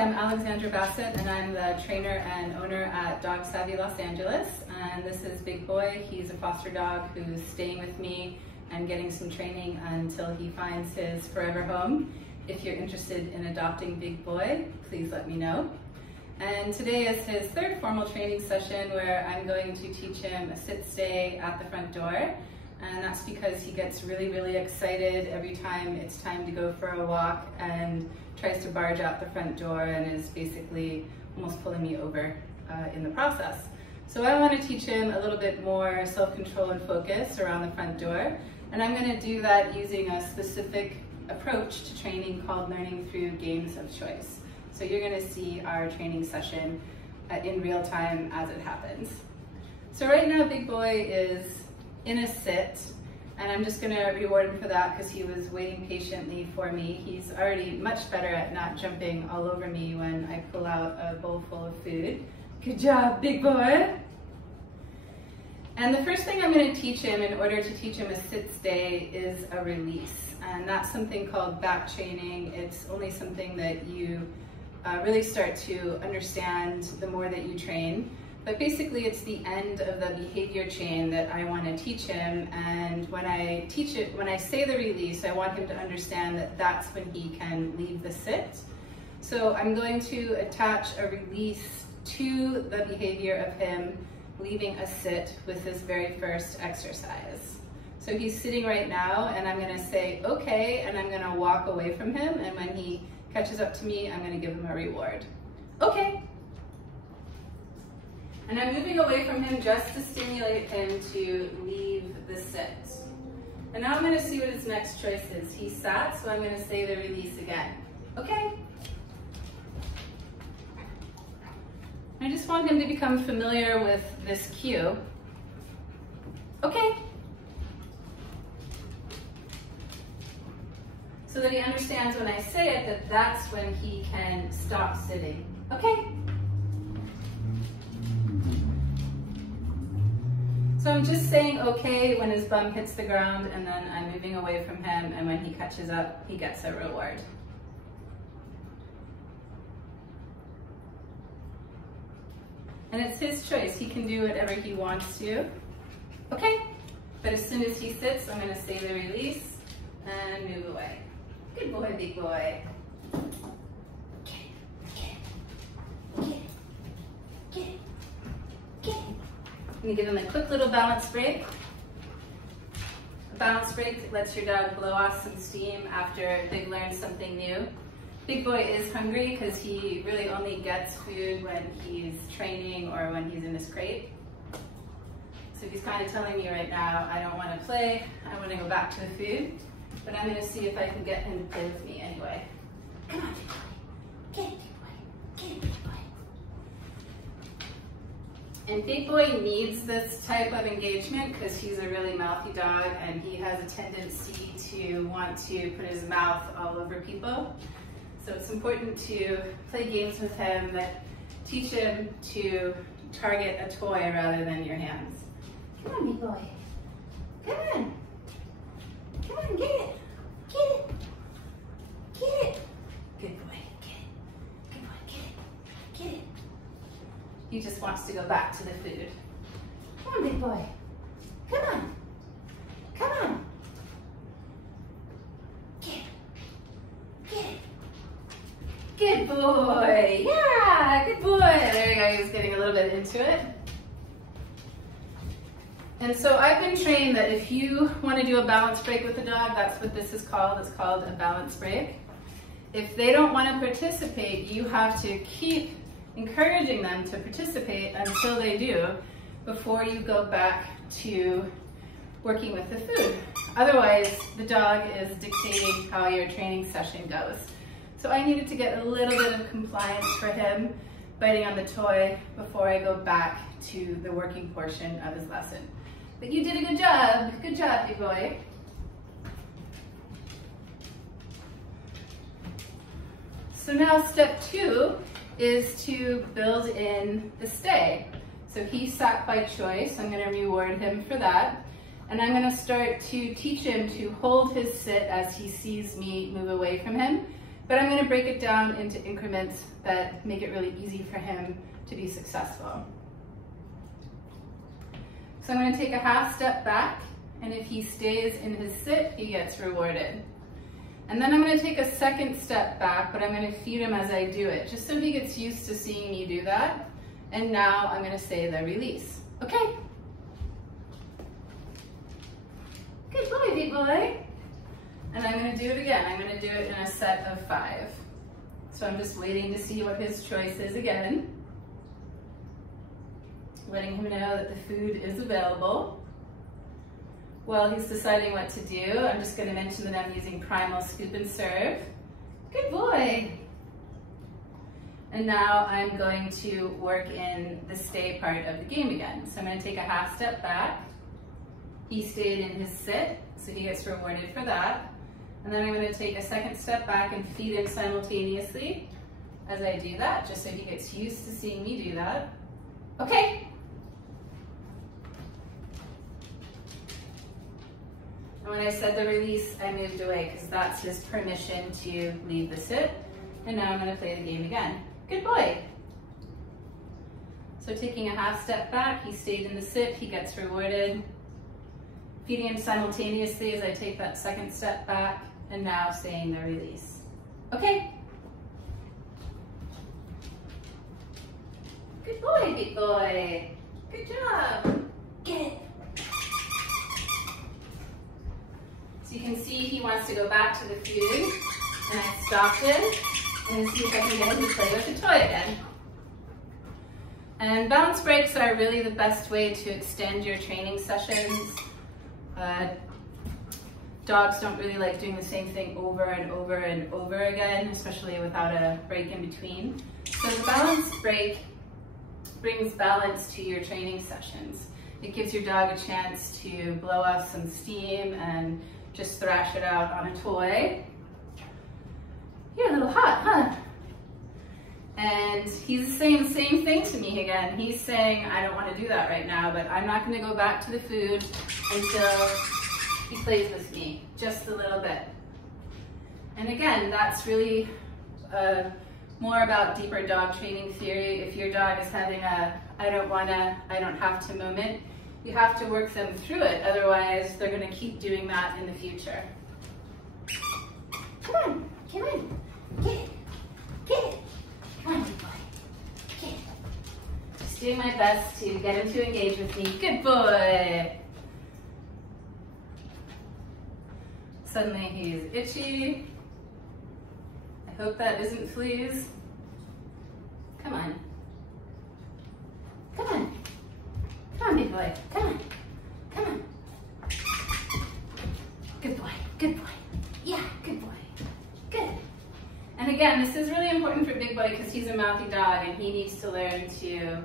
I'm Alexandra Bassett, and I'm the trainer and owner at Dog Savvy Los Angeles. And this is Big Boy. He's a foster dog who's staying with me and getting some training until he finds his forever home. If you're interested in adopting Big Boy, please let me know. And today is his third formal training session where I'm going to teach him a sit-stay at the front door. And that's because he gets really excited every time it's time to go for a walk and tries to barge out the front door and is basically almost pulling me over in the process. So I want to teach him a little bit more self-control and focus around the front door. And I'm going to do that using a specific approach to training called learning through games of choice. So you're going to see our training session in real time as it happens. So right now Big Boy is in a sit, and I'm just going to reward him for that because he was waiting patiently for me. He's already much better at not jumping all over me when I pull out a bowl full of food. Good job, Big Boy! And the first thing I'm going to teach him in order to teach him a sit-stay is a release. And that's something called back training. It's only something that you really start to understand the more that you train. But basically it's the end of the behavior chain that I want to teach him, and when I teach it, when I say the release, I want him to understand that that's when he can leave the sit. So I'm going to attach a release to the behavior of him leaving a sit with his very first exercise. So he's sitting right now, and I'm going to say okay, and I'm going to walk away from him, and when he catches up to me, I'm going to give him a reward. Okay. And I'm moving away from him just to stimulate him to leave the sit. And now I'm going to see what his next choice is. He sat, so I'm going to say the release again. Okay. I just want him to become familiar with this cue. Okay. So that he understands when I say it that that's when he can stop sitting. Okay. So I'm just saying okay when his bum hits the ground, and then I'm moving away from him, and when he catches up, he gets a reward. And it's his choice. He can do whatever he wants to. Okay? But as soon as he sits, I'm going to say the release and move away. Good boy, Big Boy. I'm going to give him a quick little balance break. A balance break lets your dog blow off some steam after they've learned something new. Big Boy is hungry because he really only gets food when he's training or when he's in his crate. So he's kind of telling me right now, I don't want to play, I want to go back to the food. But I'm going to see if I can get him to play with me anyway. Come on, Big Boy. Get it, Big Boy. Get it, Big Boy. And Big Boy needs this type of engagement because he's a really mouthy dog, and he has a tendency to want to put his mouth all over people. So it's important to play games with him that teach him to target a toy rather than your hands. Come on, Big Boy. Come on. Come on, get it. Get it. Get it. Good boy. Get it. Good boy. Get it. Get it. He just wants to go back to the food. Come on, Big Boy. Come on. Come on. Get it. Get it. Good boy. Yeah, good boy. There you go. He's getting a little bit into it. And so I've been trained that if you want to do a balance break with the dog, that's what this is called. It's called a balance break. If they don't want to participate, you have to keep encouraging them to participate until they do before you go back to working with the food. Otherwise, the dog is dictating how your training session goes. So I needed to get a little bit of compliance for him biting on the toy before I go back to the working portion of his lesson. But you did a good job. Good job, Big Boy. So now step 2 is to build in the stay. So he sat by choice. I'm going to reward him for that. And I'm going to start to teach him to hold his sit as he sees me move away from him. but I'm going to break it down into increments that make it really easy for him to be successful. So I'm going to take a half step back, and if he stays in his sit, he gets rewarded. And then I'm going to take a second step back, but I'm going to feed him as I do it, just so he gets used to seeing me do that. And now I'm going to say the release. Okay. Good boy, big boy. And I'm going to do it again. I'm going to do it in a set of 5. So I'm just waiting to see what his choice is again. Letting him know that the food is available. While he's deciding what to do, I'm just going to mention that I'm using Primal Scoop and Serve. Good boy. And now I'm going to work in the stay part of the game again. So I'm going to take a half step back. He stayed in his sit, so he gets rewarded for that. And then I'm going to take a second step back and feed him simultaneously as I do that, just so he gets used to seeing me do that. Okay. And when I said the release, I moved away because that's his permission to leave the sit. And now I'm going to play the game again. Good boy. So taking a half step back, he stayed in the sit, he gets rewarded. Feeding him simultaneously as I take that second step back, and now saying the release. Okay. Good boy, big boy. Good job. Get it. So you can see he wants to go back to the food, and I stopped him, and see if I can get him to play with the toy again. And balance breaks are really the best way to extend your training sessions. Dogs don't really like doing the same thing over and over and over again, especially without a break in between. So the balance break brings balance to your training sessions. It gives your dog a chance to blow off some steam and just thrash it out on a toy. You're a little hot, huh? And he's saying the same thing to me again. He's saying, I don't want to do that right now, but I'm not going to go back to the food until he plays with me, just a little bit. And again, that's really more about deeper dog training theory. If your dog is having a I don't have to moment, you have to work them through it. Otherwise, they're going to keep doing that in the future. Come on, get it, get it. Come on, big boy, get it. Just doing my best to get him to engage with me. Good boy. Suddenly he's itchy. I hope that isn't fleas. Come on. Come on. Come on, big boy. Come on. Come on. Good boy. Good boy. Yeah, good boy. Good. And again, this is really important for Big Boy because he's a mouthy dog and he needs to learn to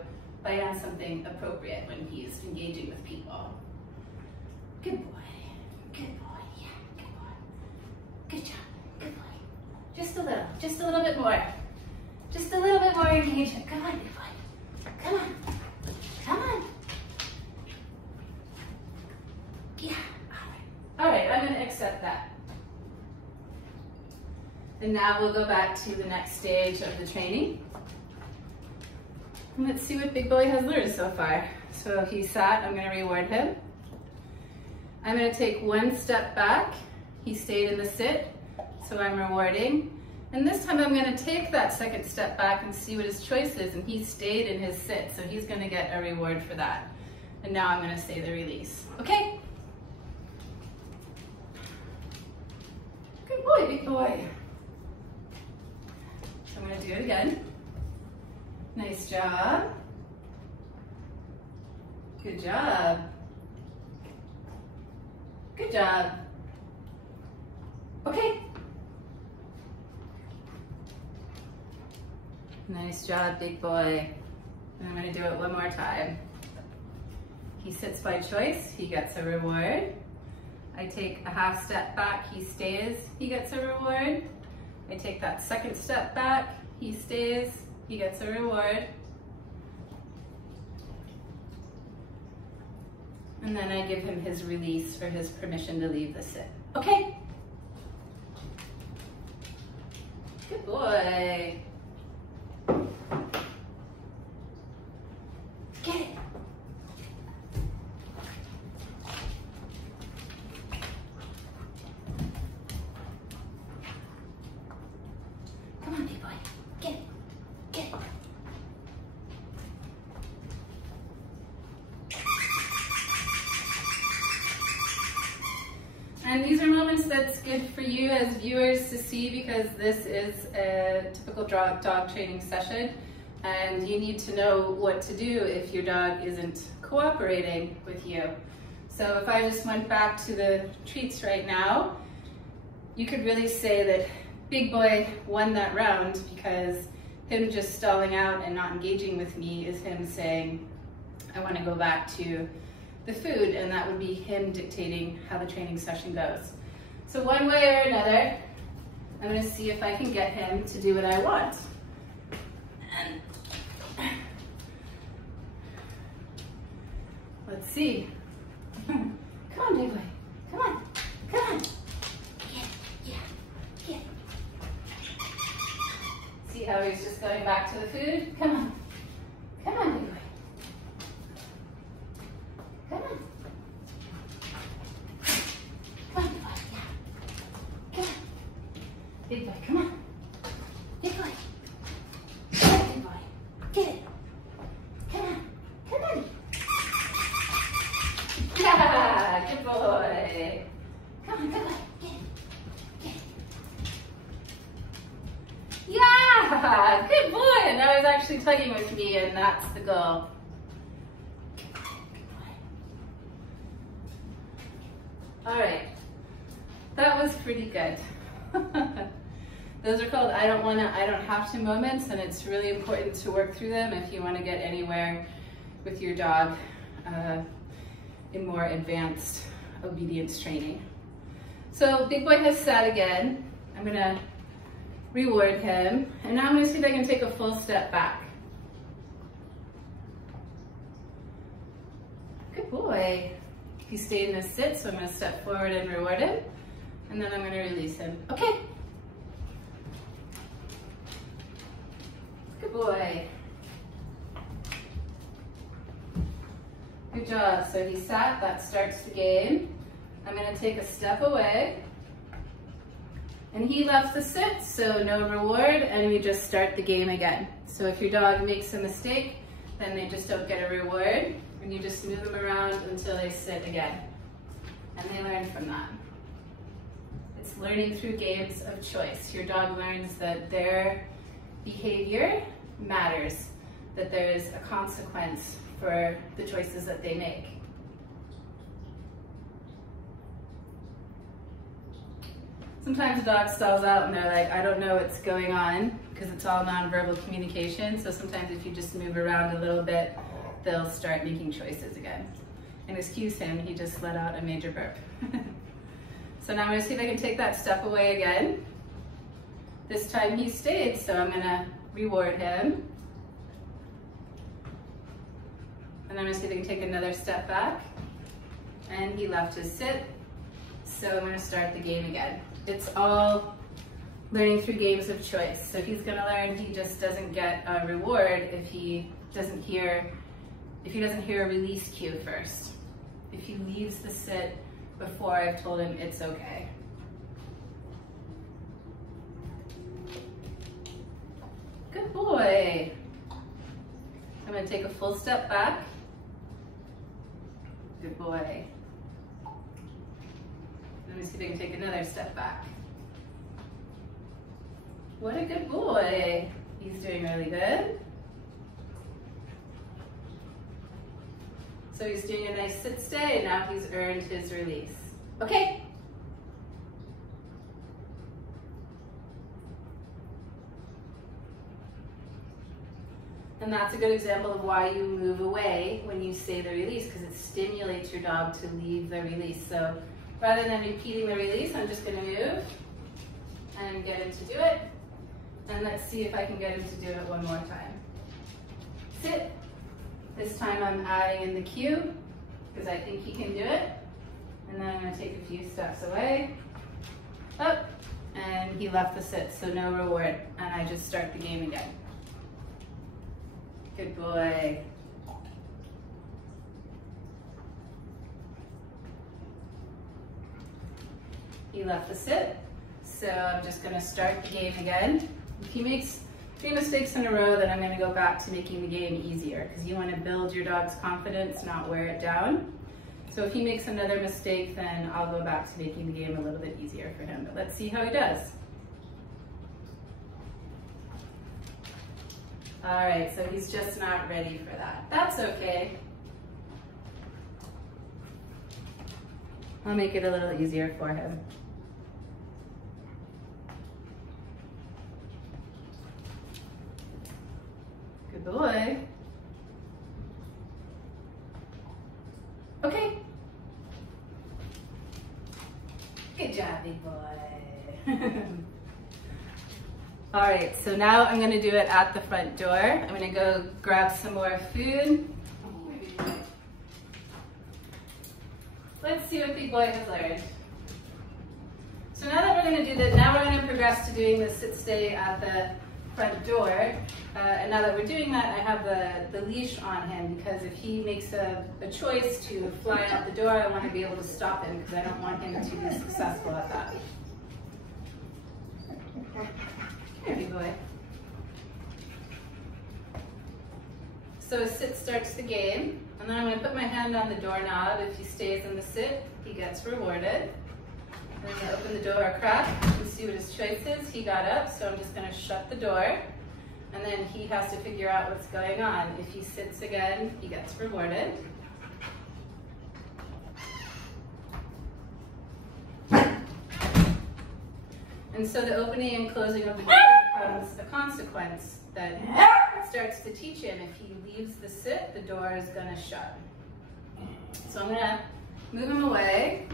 bite on something appropriate when he's engaging with people. Good boy. Good boy. Yeah, good boy. Good job. Good boy. Just a little bit more. Just a little bit more engagement. Come on, Big Boy. Come on. Come on. Yeah. All right, I'm going to accept that. And now we'll go back to the next stage of the training. And let's see what Big Boy has learned so far. So he sat, I'm going to reward him. I'm going to take one step back. He stayed in the sit, so I'm rewarding. And this time I'm going to take that second step back and see what his choice is, and he stayed in his sit, so he's going to get a reward for that. And now I'm going to say the release. Okay? Good boy, Big Boy. So I'm going to do it again. Nice job. Good job. Good job. Okay. Nice job, Big Boy. And I'm going to do it one more time. He sits by choice, he gets a reward. I take a half step back, he stays, he gets a reward. I take that second step back, he stays, he gets a reward. And then I give him his release for his permission to leave the sit. Okay. Good boy. Get it. Come on, big boy. Get it. Get it. And these are moments that's good for you as viewers to see, because this is a typical dog training session, and you need to know what to do if your dog isn't cooperating with you. So if I just went back to the treats right now, you could really say that Big Boy won that round, because him just stalling out and not engaging with me is him saying, I want to go back to the food, and that would be him dictating how the training session goes. So one way or another, I'm going to see if I can get him to do what I want. And let's see. Come on, big boy. Come on. Come on. Get. See how he's just going back to the food? Come on. Come on, big boy. Come on. Come on, big boy. Yeah. Come on. Big boy, come on. Big boy. Come on, big boy. Get it. Come on. Come on. Yeah, good boy. Come on, good boy. Get it. Get it. Yeah, good boy. And now he's actually tugging with me, and that's the goal. All right, that was pretty good. Those are called I don't wanna, I don't have to moments, and it's really important to work through them if you wanna get anywhere with your dog in more advanced obedience training. So Big Boy has sat again. I'm gonna reward him, and now I'm gonna see if I can take a full step back. Good boy. He stayed in a sit, so I'm going to step forward and reward him, and then I'm going to release him. Okay. Good boy. Good job. So he sat, that starts the game. I'm going to take a step away, and he left the sit, so no reward, and we just start the game again. So if your dog makes a mistake, then they just don't get a reward. And you just move them around until they sit again. And they learn from that. It's learning through games of choice. Your dog learns that their behavior matters, that there's a consequence for the choices that they make. Sometimes a dog stalls out and they're like, I don't know what's going on, because it's all nonverbal communication. So sometimes if you just move around a little bit, they'll start making choices again. And excuse him, he just let out a major burp. So now I'm gonna see if I can take that step away again. This time he stayed, so I'm gonna reward him. And I'm gonna see if I can take another step back. And he left his sit, so I'm gonna start the game again. It's all learning through games of choice. So he's gonna learn he just doesn't get a reward if he doesn't hear a release cue first. If he leaves the sit before I've told him it's okay. Good boy. I'm gonna take a full step back. Good boy. Let me see if I can take another step back. What a good boy. He's doing really good. So he's doing a nice sit stay, and now he's earned his release. Okay. And that's a good example of why you move away when you say the release, because it stimulates your dog to leave the release. So rather than repeating the release, I'm just going to move and get him to do it. And let's see if I can get him to do it one more time. Sit. This time I'm adding in the cue, because I think he can do it. And then I'm going to take a few steps away, up, and he left the sit, so no reward, and I just start the game again. Good boy. He left the sit, so I'm just going to start the game again. If he makes 3 mistakes in a row, then I'm going to go back to making the game easier, because you want to build your dog's confidence, not wear it down. So if he makes another mistake, then I'll go back to making the game a little bit easier for him. But let's see how he does. All right, so he's just not ready for that. That's okay. I'll make it a little easier for him. Good boy. Okay. Good job, big boy. All right, so now I'm gonna do it at the front door. I'm gonna go grab some more food. Let's see what big boy has learned. So now that we're gonna do that, now we're gonna progress to doing the sit stay at the front door. And now that we're doing that, I have the leash on him, because if he makes a choice to fly out the door, I want to be able to stop him, because I don't want him to be successful at that. Here, big boy. So a sit starts the game, and then I'm going to put my hand on the doorknob. If he stays in the sit, he gets rewarded. And I'm going to open the door a crack and see what his choice is. He got up, so I'm just going to shut the door. And then he has to figure out what's going on. If he sits again, he gets rewarded. And so the opening and closing of the door becomes a consequence that starts to teach him. If he leaves the sit, the door is going to shut. So I'm going to move him away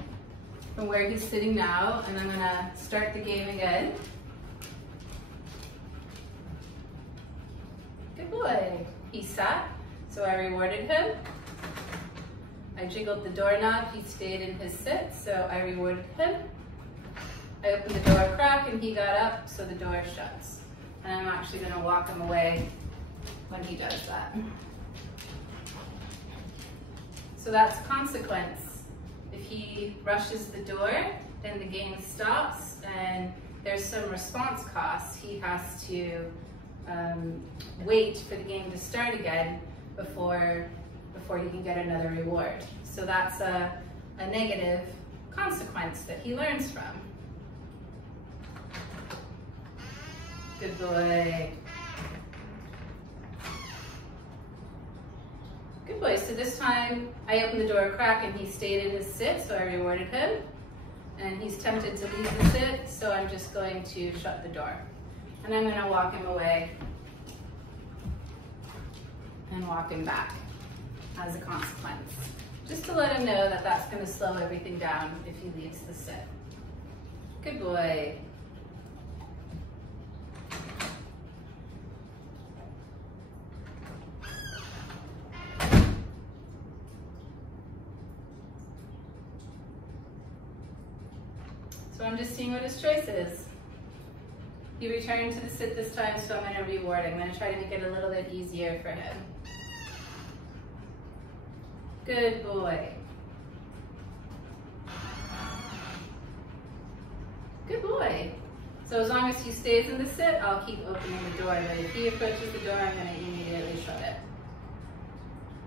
from where he's sitting now, and I'm going to start the game again. Good boy. He sat, so I rewarded him. I jiggled the doorknob, he stayed in his sit, so I rewarded him. I opened the door a crack and he got up, so the door shuts. And I'm actually going to walk him away when he does that. So that's consequence. If he rushes the door, then the game stops and there's some response costs. He has to wait for the game to start again before he can get another reward. So that's a negative consequence that he learns from. Good boy. Good boy. So this time I opened the door a crack and he stayed in his sit, so I rewarded him. And he's tempted to leave the sit, so I'm just going to shut the door. And I'm going to walk him away and walk him back as a consequence. Just to let him know that that's going to slow everything down if he leaves the sit. Good boy. So I'm just seeing what his choice is. He returned to the sit this time, so I'm going to reward him. I'm going to try to make it a little bit easier for him. Good boy. Good boy. So as long as he stays in the sit, I'll keep opening the door. But if he approaches the door, I'm going to immediately shut it.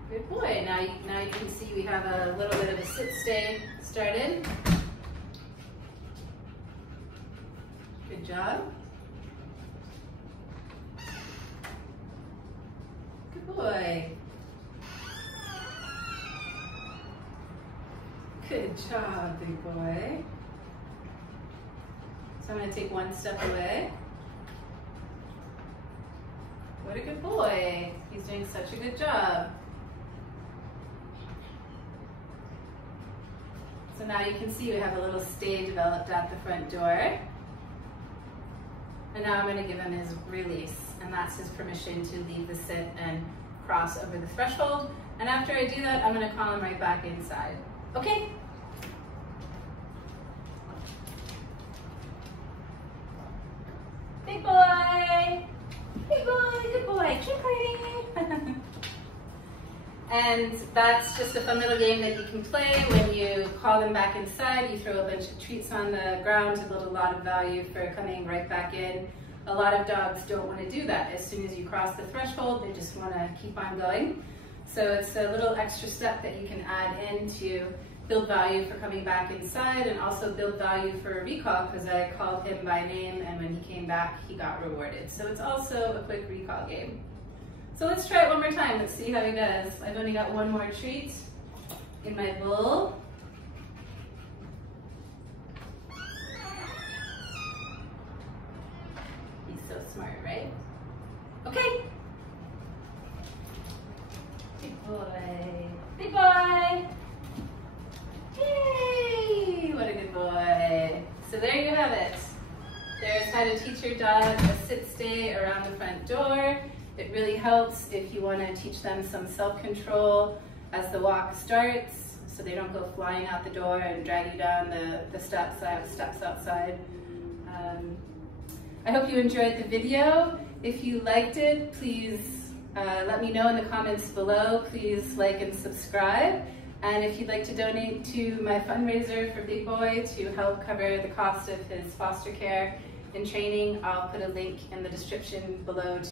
Good boy. Now you can see we have a little bit of a sit stay started. Good job. Good boy. Good job, big boy. So I'm going to take one step away. What a good boy. He's doing such a good job. So now you can see we have a little stay developed at the front door. And now I'm going to give him his release, and that's his permission to leave the sit and cross over the threshold. And after I do that, I'm going to call him right back inside. Okay? And that's just a fun little game that you can play when you call them back inside. You throw a bunch of treats on the ground to build a lot of value for coming right back in. A lot of dogs don't want to do that. As soon as you cross the threshold, they just want to keep on going. So it's a little extra step that you can add in to build value for coming back inside, and also build value for a recall, because I called him by name and when he came back, he got rewarded. So it's also a quick recall game. So let's try it one more time. Let's see how he does. I've only got one more treat in my bowl. He's so smart, right? Okay. Big boy. Big boy. Yay! What a good boy. So there you have it. There's how to teach your dog a sit-stay around the front door. It really helps if you want to teach them some self-control as the walk starts, so they don't go flying out the door and drag you down the steps outside. I hope you enjoyed the video. If you liked it, please let me know in the comments below. Please like and subscribe. And if you'd like to donate to my fundraiser for Big Boy to help cover the cost of his foster care and training, I'll put a link in the description below.